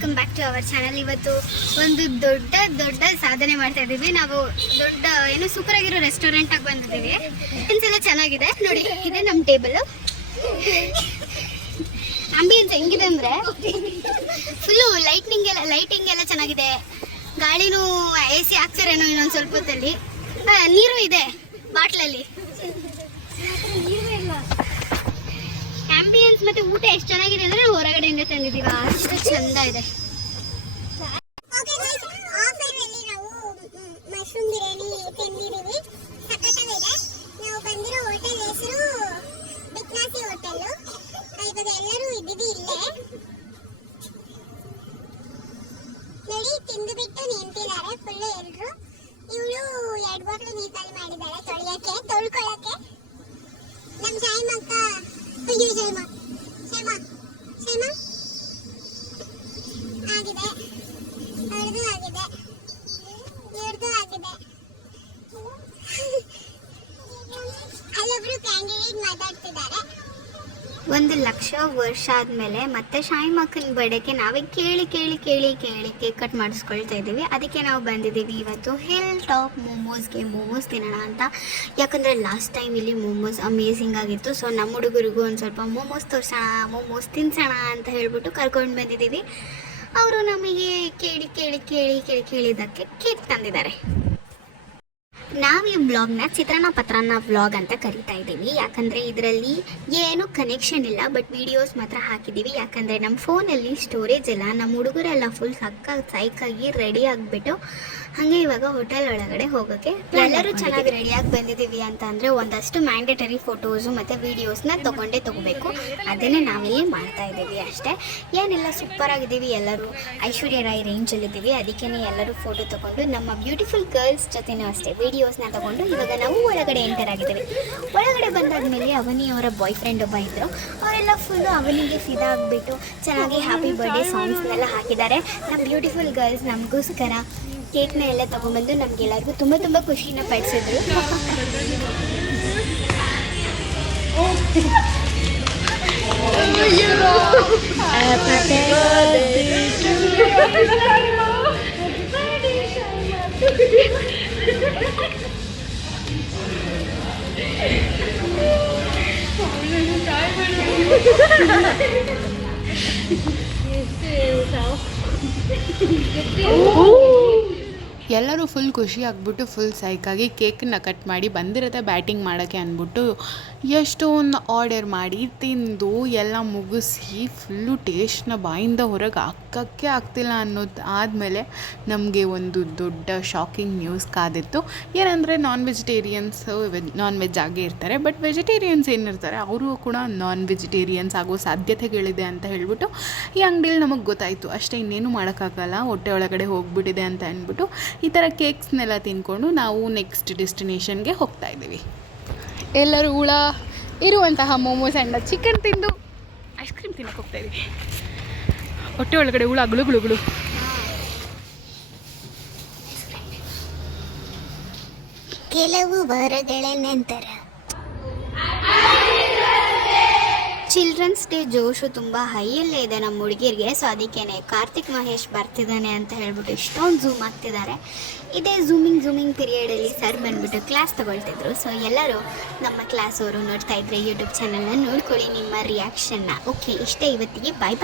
Welcome back to our channel. ಇವತ್ತು ಒಂದು ದೊಡ್ಡ ಸಾಧನೆ ಮಾಡ್ತಾ ಇದ್ದೀವಿ. ನಾವು ದೊಡ್ಡ ಏನು ಸೂಪರ್ ಆಗಿರೋ ರೆಸ್ಟೋರೆಂಟ್ ಆಗಿ ಬಂದಿದ್ದೀವಿ. ಎಲ್ಲ ಚೆನ್ನಾಗಿದೆ ನೋಡಿ. ಇದೆ ನಮ್ಮ ಟೇಬಲ್. ಆಂಬಿಯನ್ಸ್ ಹೆಂಗಿದೆ ಅಂದ್ರೆ ಫುಲ್ಲು ಲೈಟಿಂಗ್ ಎಲ್ಲ ಚೆನ್ನಾಗಿದೆ. ಗಾಳಿನೂ AC ಹಾಕ್ತಾರೇನೋ ಇನ್ನೊಂದು ಸ್ವಲ್ಪ ಹೊತ್ತಲ್ಲಿ. ನೀರು ಇದೆ ಬಾಟ್ಲಲ್ಲಿ. ಆಂಬಿಯನ್ಸ್ ಮತ್ತೆ ಊಟ ಎಷ್ಟು ಚೆನ್ನಾಗಿದೆ ಅಂದ್ರೆ ಹೊರಗಡೆಯಿಂದ ತಂದಿದ್ದೀವಿ. ಅಷ್ಟು ಚಂದ ಇದೆ. ಮಶ್ರೂಮ್ ಬಿರಿಯಾನಿ ತಿಂದಿದ್ದೀವಿ, ಸಖತ್ತಾಗಿದೆ. ನಾವು ಬಂದಿರೋ ಹೋಟೆಲ್ ಹೆಸರು ಬಿಕ್ನಾಸಿ ಹೋಟೆಲ್. ಇವಾಗ ಎಲ್ಲರೂ ಇದ್ದೀವಿ ಇಲ್ಲೇ ನೋಡಿ. ತಿಂದುಬಿಟ್ಟು ನಿಂತಿದ್ದಾರೆ ಫುಲ್ಲು ಎಲ್ಲರೂ. ಇವಳು 2 ಬಾಟ್ಲು ನೀರು ಖಾಲಿ ಮಾಡಿದ್ದಾಳೆ ತೊಳ್ಕೊಳ್ಳೋಕ್ಕೆ. ನಮ್ಮ ಶಾಯಿಮಕ್ಕ ಶೈಮಾ ಆಗಿದೆ, ಅವ್ರದ್ದು ಆಗಿದೆ, ಇವ್ರದ್ದು ಆಗಿದೆ. ಅಲ್ಲೊಬ್ರು ಕ್ಯಾಂಡಿಡೇಟ್ ಮಾತಾಡ್ತಿದ್ದಾರೆ. 1,00,000 ವರ್ಷ ಆದಮೇಲೆ ಮತ್ತೆ ಶಾಯಿಮಕ್ಕನ ಬರ್ಡೇಗೆ ನಾವೇ ಕೇಳಿ ಕೇಕ್ ಕಟ್ ಮಾಡಿಸ್ಕೊಳ್ತಾ ಇದ್ದೀವಿ. ಅದಕ್ಕೆ ನಾವು ಬಂದಿದ್ದೀವಿ ಇವತ್ತು ಹಿಲ್ ಟಾಪ್ ಮೋಮೋಸ್ಗೆ. ಮೋಮೋಸ್ ತಿನ್ನೋಣ ಅಂತ. ಯಾಕಂದರೆ ಲಾಸ್ಟ್ ಟೈಮ್ ಇಲ್ಲಿ ಮೋಮೋಸ್ ಅಮೇಝಿಂಗ್ ಆಗಿತ್ತು. ಸೊ ನಮ್ಮ ಹುಡುಗರಿಗೂ ಒಂದು ಸ್ವಲ್ಪ ಮೋಮೋಸ್ ತೋರಿಸೋಣ, ಮೋಮೋಸ್ ತಿನ್ಸೋಣ ಅಂತ ಹೇಳ್ಬಿಟ್ಟು ಕರ್ಕೊಂಡು ಬಂದಿದ್ದೀವಿ. ಅವರು ನಮಗೆ ಕೇಳಿದ್ದಕ್ಕೆ ಕೇಕ್ ತಂದಿದ್ದಾರೆ. ನಾವು ಈ ವ್ಲಾಗ್ನ ಚಿತ್ರಾನ್ನ ವ್ಲಾಗ್ ಅಂತ ಕರಿತಾ ಇದ್ದೀವಿ. ಯಾಕಂದರೆ ಇದರಲ್ಲಿ ಏನು ಕನೆಕ್ಷನ್ ಇಲ್ಲ, ಬಟ್ ವೀಡಿಯೋಸ್ ಮಾತ್ರ ಹಾಕಿದ್ದೀವಿ. ಯಾಕಂದರೆ ನಮ್ಮ ಫೋನಲ್ಲಿ ಸ್ಟೋರೇಜ್ ಇಲ್ಲ. ನಮ್ಮ ಹುಡುಗರೆಲ್ಲ ಫುಲ್ ಸೈಕಾಗಿ ರೆಡಿ ಆಗಿಬಿಟ್ಟು ಹಾಗೆ ಇವಾಗ ಹೋಟೆಲ್ ಒಳಗಡೆ ಹೋಗೋಕ್ಕೆ ಎಲ್ಲರೂ ಚೆನ್ನಾಗಿ ರೆಡಿಯಾಗಿ ಬಂದಿದ್ದೀವಿ ಅಂತ ಅಂದರೆ ಒಂದಷ್ಟು ಮ್ಯಾಂಡೇಟರಿ ಫೋಟೋಸು ಮತ್ತು ವೀಡಿಯೋಸ್ನ ತಗೋಬೇಕು. ಅದನ್ನೇ ನಾವಿಲ್ಲಿ ಮಾಡ್ತಾ ಇದ್ದೀವಿ ಅಷ್ಟೇ. ಏನೆಲ್ಲ ಸೂಪರ್ ಆಗಿದ್ದೀವಿ, ಎಲ್ಲರೂ ಐಶ್ವರ್ಯ ರಾಯ್ ರೇಂಜಲ್ಲಿದ್ದೀವಿ. ಅದಕ್ಕೇ ಎಲ್ಲರೂ ಫೋಟೋ ತೊಗೊಂಡು ನಮ್ಮ ಬ್ಯೂಟಿಫುಲ್ ಗರ್ಲ್ಸ್ ಜೊತೆನೂ ಅಷ್ಟೇ ವೀಡಿಯೋಸ್ನ ತಗೊಂಡು ಇವಾಗ ನಾವು ಒಳಗಡೆ ಎಂಟರ್ ಆಗಿದ್ದೀವಿ. ಒಳಗಡೆ ಬಂದಾದಮೇಲೆ ಅವನಿ ಅವರ ಬಾಯ್ ಫ್ರೆಂಡ್ ಒಬ್ಬ ಇದ್ದರು. ಅವರೆಲ್ಲ ಫುಲ್ಲು ಅವನಿಗೆ ಫಿದಾ ಆಗಿಬಿಟ್ಟು ಚೆನ್ನಾಗಿ ಹ್ಯಾಪಿ ಬರ್ಡೇ ಸಾಂಗ್ಸ್ನೆಲ್ಲ ಹಾಕಿದ್ದಾರೆ. ನಮ್ಮ ಬ್ಯೂಟಿಫುಲ್ ಗರ್ಲ್ಸ್ ನಮಗೋಸ್ಕರ ಕೇಕ್ನ ಎಲ್ಲ ತೊಗೊಂಡ್ಬಂದು ನಮಗೆಲ್ಲರಿಗೂ ತುಂಬ ಖುಷಿನ ಪಡಿಸಿದ್ರು. ಎಲ್ಲರೂ ಫುಲ್ ಖುಷಿ ಆಗ್ಬಿಟ್ಟು ಫುಲ್ ಸೈಕಾಗಿ ಕೇಕನ್ನ ಕಟ್ ಮಾಡಿ ಬಂದಿರುತ್ತೆ ಬ್ಯಾಟಿಂಗ್ ಮಾಡೋಕ್ಕೆ ಅಂದ್ಬಿಟ್ಟು ಎಷ್ಟೊಂದು ಆರ್ಡರ್ ಮಾಡಿ ತಿಂದು ಎಲ್ಲ ಮುಗಿಸಿ ಫುಲ್ಲು ಟೇಸ್ಟ್ನ ಬಾಯಿಂದ ಹೊರಗೆ ಹಾಕೋಕ್ಕೆ ಆಗ್ತಿಲ್ಲ ಅನ್ನೋದು ಆದಮೇಲೆ ನಮಗೆ ಒಂದು ದೊಡ್ಡ ಶಾಕಿಂಗ್ ನ್ಯೂಸ್ ಕಾದಿತ್ತು. ಏನಂದರೆ ನಾನ್ ವೆಜ್ ಆಗೇ ಇರ್ತಾರೆ, ಬಟ್ ವೆಜಿಟೇರಿಯನ್ಸ್ ಏನಿರ್ತಾರೆ ಅವರು ಕೂಡ ನಾನ್ ವೆಜಿಟೇರಿಯನ್ಸ್ ಆಗೋ ಸಾಧ್ಯತೆಗಳಿದೆ ಅಂತ ಹೇಳ್ಬಿಟ್ಟು ಈ ಅಂಗಡಿಯಲ್ಲಿ ನಮಗೆ ಗೊತ್ತಾಯಿತು. ಅಷ್ಟೇ, ಇನ್ನೇನು ಮಾಡೋಕ್ಕಾಗಲ್ಲ, ಹೊಟ್ಟೆ ಒಳಗಡೆ ಹೋಗ್ಬಿಟ್ಟಿದೆ ಅಂತ ಅಂದ್ಬಿಟ್ಟು ಈ ಥರ ಕೇಕ್ಸ್ನೆಲ್ಲ ತಿಂದ್ಕೊಂಡು ನಾವು ನೆಕ್ಸ್ಟ್ ಡೆಸ್ಟಿನೇಷನ್ಗೆ ಹೋಗ್ತಾ ಇದ್ದೀವಿ. ಎಲ್ಲರೂ ಹುಳ ಇರುವಂತಹ ಮೋಮೋಸ್ ಆ್ಯಂಡ್ ಚಿಕನ್ ತಿಂದು ಐಸ್ ಕ್ರೀಮ್ ತಿನ್ನಕ್ಕೆ ಹೋಗ್ತಾ ಇದ್ದೀವಿ. ಹೊಟ್ಟೆ ಒಳಗಡೆ ಹುಳ ಗುಳುಗುಳುಗಳು. ಕೆಲವು ವಾರಗಳ ನಂತರ ಚಿಲ್ಡ್ರನ್ಸ್ ಡೇ ಜೋಶು ತುಂಬ ಹೈಯಲ್ಲೇ ಇದೆ ನಮ್ಮ ಹುಡುಗಿರಿಗೆ. ಸೊ ಅದಕ್ಕೇ ಕಾರ್ತಿಕ್ ಮಹೇಶ್ ಬರ್ತಿದ್ದಾನೆ ಅಂತ ಹೇಳ್ಬಿಟ್ಟು ಇಷ್ಟೊಂದು ಝೂಮ್ ಆಗ್ತಿದ್ದಾರೆ. ಇದೇ ಝೂಮಿಂಗ್ ಪೀರಿಯಡಲ್ಲಿ ಸರ್ ಬಂದುಬಿಟ್ಟು ಕ್ಲಾಸ್ ತೊಗೊಳ್ತಿದ್ರು. ಸೊ ಎಲ್ಲರೂ ನಮ್ಮ ಕ್ಲಾಸ್ ಅವರು ನೋಡ್ತಾ ಇದ್ರೆ ಯೂಟ್ಯೂಬ್ ಚಾನಲ್ನ ನೋಡ್ಕೊಳ್ಳಿ ನಿಮ್ಮ ರಿಯಾಕ್ಷನ್ನ. ಓಕೆ, ಇಷ್ಟೇ ಇವತ್ತಿಗೆ. ಬಾಯ್.